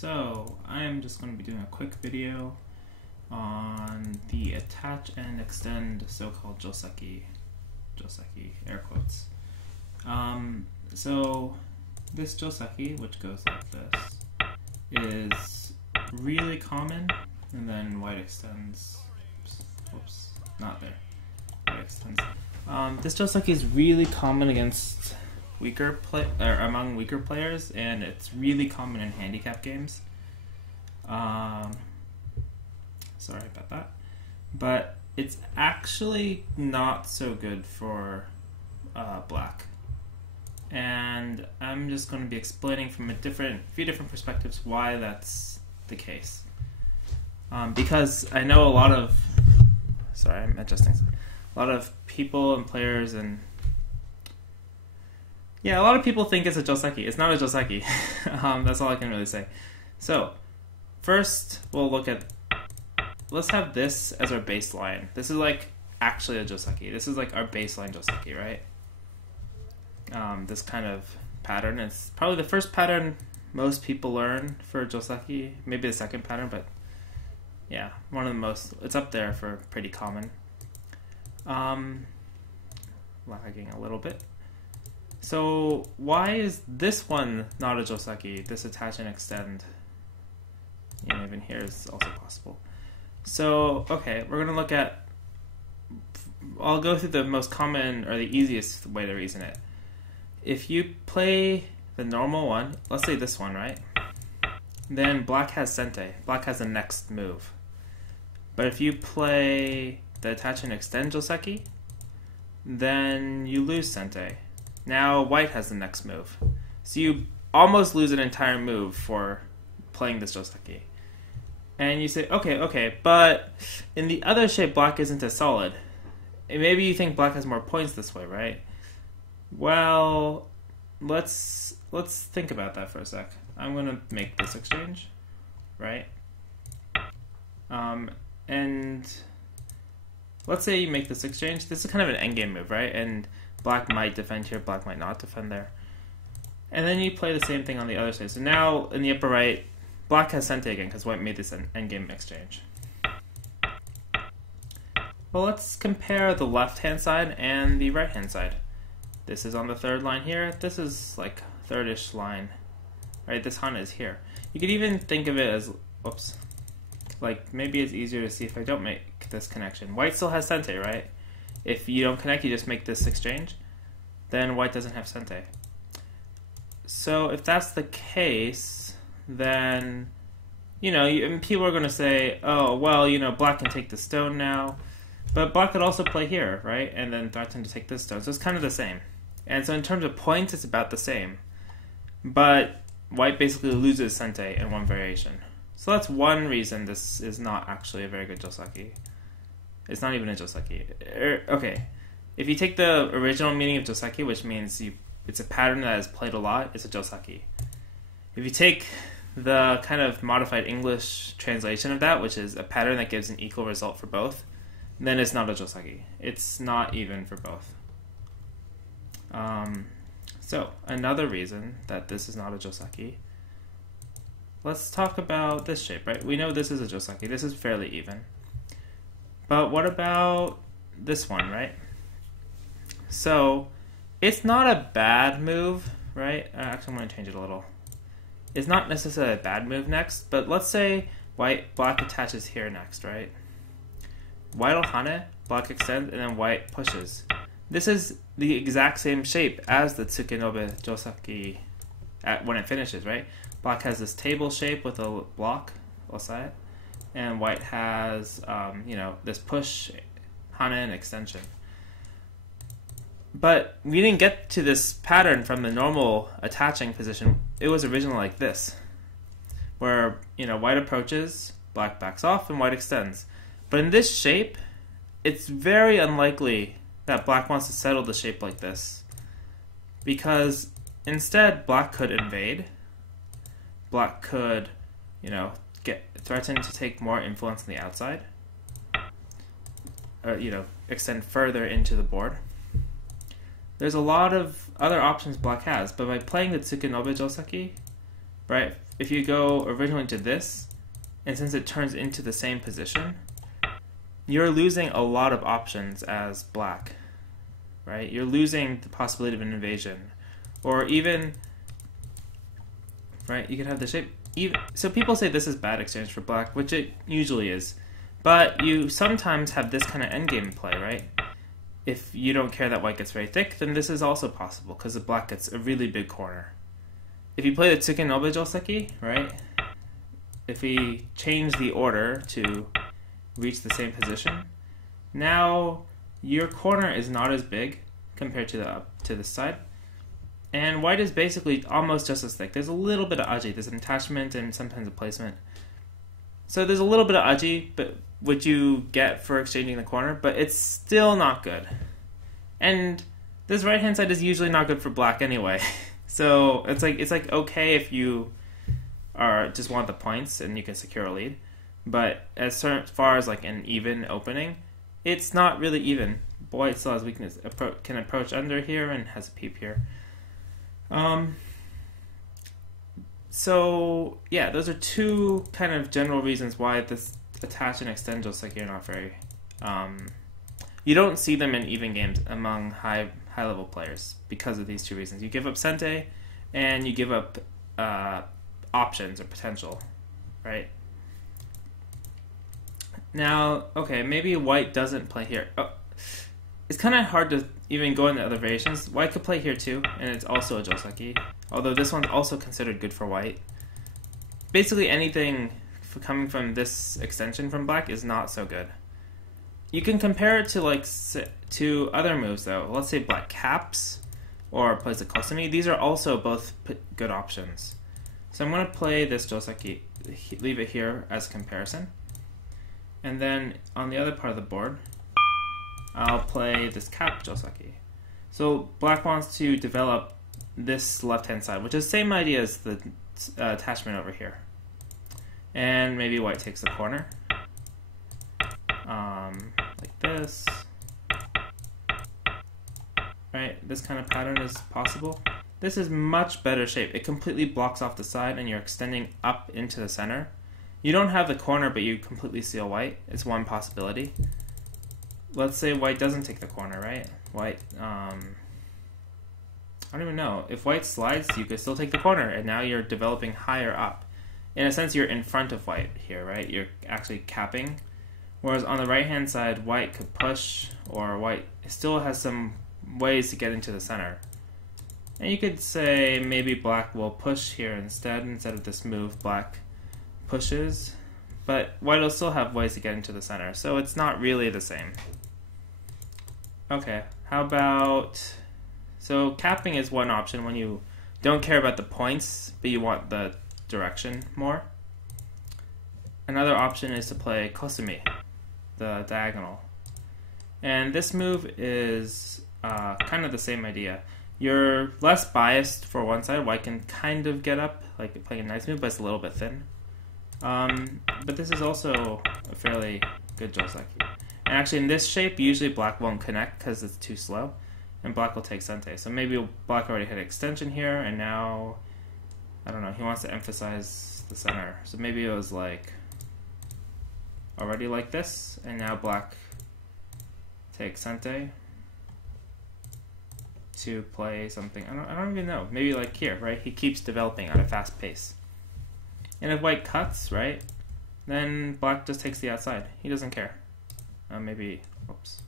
So I'm just going to be doing a quick video on the attach and extend so-called Joseki, air quotes. So this Joseki, which goes like this, is really common, and then white extends. Oops, not there. White extends. This Joseki is really common against among weaker players, and it's really common in handicap games. Sorry about that, but it's actually not so good for black. And I'm just going to be explaining from a few different perspectives why that's the case. Because I know a lot of people and players, and a lot of people think it's a Joseki. It's not a Joseki. That's all I can really say. So first we'll let's have this as our baseline. This is like actually a Joseki. This is like our baseline Joseki, right? This kind of pattern. It's probably the first pattern most people learn for Joseki. Maybe the second pattern, but yeah, one of the most. It's up there for pretty common. Lagging a little bit. So why is this one not a Joseki? This attach and extend. Even here is also possible. So okay, we're gonna look at. I'll go through the most common or the easiest way to reason it. If you play the normal one, let's say this one, right? Then black has sente. Black has the next move. But if you play the attach and extend Joseki, then you lose sente. Now white has the next move. So you almost lose an entire move for playing this Joseki. And you say, okay, but in the other shape, black isn't as solid. And maybe you think black has more points this way, right? Well, let's think about that for a sec. I'm gonna make this exchange, right? And let's say you make this exchange. This is kind of an endgame move, right? And black might defend here, black might not defend there. And then you play the same thing on the other side. So now in the upper right, black has sente again because white made this an endgame exchange. Well, let's compare the left-hand side and the right-hand side. This is on the third line here. This is like third-ish line. Right, this Hana is here. You could even think of it as, like maybe it's easier to see if I don't make this connection. White still has sente, right? If you don't connect, you just make this exchange. Then white doesn't have sente. So if that's the case, then, people are going to say, oh, well, black can take the stone now. But black could also play here, right? And then threaten to take this stone. So it's kind of the same. And so in terms of points, it's about the same. But white basically loses sente in one variation. So that's one reason this is not actually a very good Joseki. It's not even a Joseki. Okay, if you take the original meaning of Joseki, which means it's a pattern that is played a lot, it's a Joseki. If you take the kind of modified English translation of that, which is a pattern that gives an equal result for both, then it's not a Joseki. It's not even for both. So another reason that this is not a Joseki. Let's talk about this shape, right? We know this is a Joseki. This is fairly even. But what about this one, right? So it's not a bad move, right? Actually, I'm going to change it a little. It's not necessarily a bad move next, but let's say black attaches here next, right? White will hane, black extends, and then white pushes. This is the exact same shape as the Tsukenobe Joseki when it finishes, right? Black has this table shape with a block, osai, and white has, this push, hane, and extension. But we didn't get to this pattern from the normal attaching position. It was originally like this, where, white approaches, black backs off, and white extends. But in this shape, it's very unlikely that black wants to settle the shape like this, because instead black could invade. Black could, get threatened to take more influence on the outside, or extend further into the board. There's a lot of other options black has, but by playing the Tsukenobe Joseki, right, if you go originally to this, and since it turns into the same position, you're losing a lot of options as black, right? You're losing the possibility of an invasion, or even, right, you could have the shape. So people say this is bad exchange for black, which it usually is, but you sometimes have this kind of endgame play, right? If you don't care that white gets very thick, then this is also possible, because the black gets a really big corner. If you play the Tsukenobe Joseki, right, if we change the order to reach the same position, now your corner is not as big compared to this side, and white is basically almost just as thick. There's a little bit of aji, there's an attachment and sometimes a placement. So there's a little bit of aji, but which you get for exchanging the corner, but it's still not good. And this right hand side is usually not good for black anyway. So it's like okay if you are just want the points and you can secure a lead, but as far as like an even opening, it's not really even. White still has weakness. Can approach under here and has a peep here. So yeah, those are two kind of general reasons why this attach and extend Joseki are not very. You don't see them in even games among high level players because of these two reasons. You give up sente, and you give up options or potential, right? Now, okay, maybe white doesn't play here. Oh, it's kind of hard to even go into other variations. White could play here too, and it's also a Joseki. Although this one's also considered good for white. Basically anything coming from this extension from black is not so good. You can compare it to to other moves though. Let's say black caps or plays the Kosumi. These are also both good options. So I'm going to play this Joseki, leave it here as a comparison. And then on the other part of the board, I'll play this cap Joseki. So black wants to develop this left-hand side, which is the same idea as the attachment over here. And maybe white takes the corner. Like this. Right, this kind of pattern is possible. This is much better shape. It completely blocks off the side and you're extending up into the center. You don't have the corner, but you completely seal white. It's one possibility. Let's say white doesn't take the corner, right? White, I don't even know. If white slides, you could still take the corner, and now you're developing higher up. In a sense, you're in front of white here, right? You're actually capping. Whereas on the right-hand side, white could push, or white still has some ways to get into the center. And you could say maybe black will push here instead of this move, black pushes. But white will still have ways to get into the center, so it's not really the same. Okay, how about... So capping is one option when you don't care about the points, but you want the direction more. Another option is to play Kosumi, the diagonal. And this move is kind of the same idea. You're less biased for one side. White can kind of get up, like playing a nice move, but it's a little bit thin. But this is also a fairly good Joseki. And actually in this shape, usually black won't connect because it's too slow, and black will take sente. So maybe black already had extension here, and now, I don't know, he wants to emphasize the center. So maybe it was like already like this, and now black takes sente to play something. I don't even know. Maybe like here, right? He keeps developing at a fast pace. And if white cuts, right, then black just takes the outside. He doesn't care. Maybe, oops.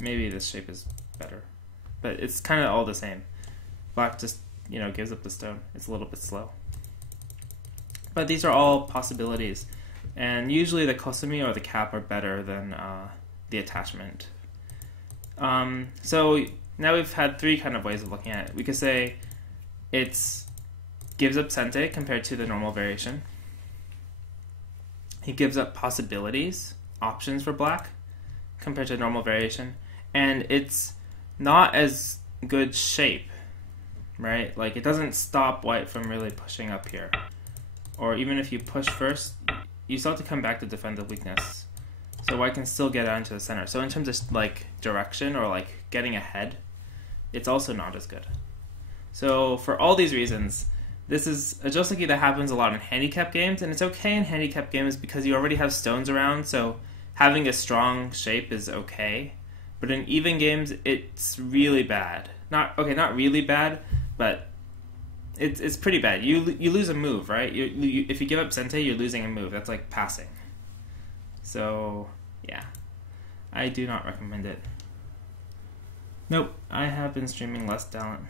Maybe this shape is better. But it's kind of all the same. Black just, gives up the stone. It's a little bit slow. But these are all possibilities. And usually the Kosumi or the cap are better than the attachment. So now we've had three kind of ways of looking at it. We could say it's gives up sente compared to the normal variation. He gives up possibilities, options for black compared to normal variation. And it's not as good shape, right? Like it doesn't stop white from really pushing up here. Or even if you push first, you still have to come back to defend the weakness. So white can still get out into the center. So in terms of like direction or like getting ahead, it's also not as good. So for all these reasons, This is a Joseki that happens a lot in handicap games, and it's okay in handicap games because you already have stones around, so having a strong shape is okay. But in even games, it's really bad. Not really bad, but it's pretty bad. You lose a move, right? If you give up Sente, you're losing a move. That's like passing. So yeah, I do not recommend it. Nope, I have been streaming less talent.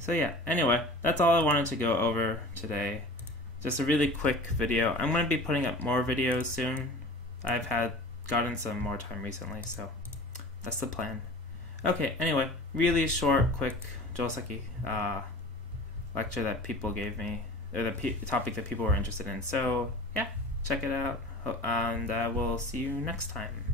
So yeah, anyway, that's all I wanted to go over today. Just a really quick video. I'm going to be putting up more videos soon. I've gotten some more time recently, so that's the plan. Okay, anyway, really short, quick Joseki lecture that people gave me, or the topic that people were interested in. So yeah, check it out, and we'll see you next time.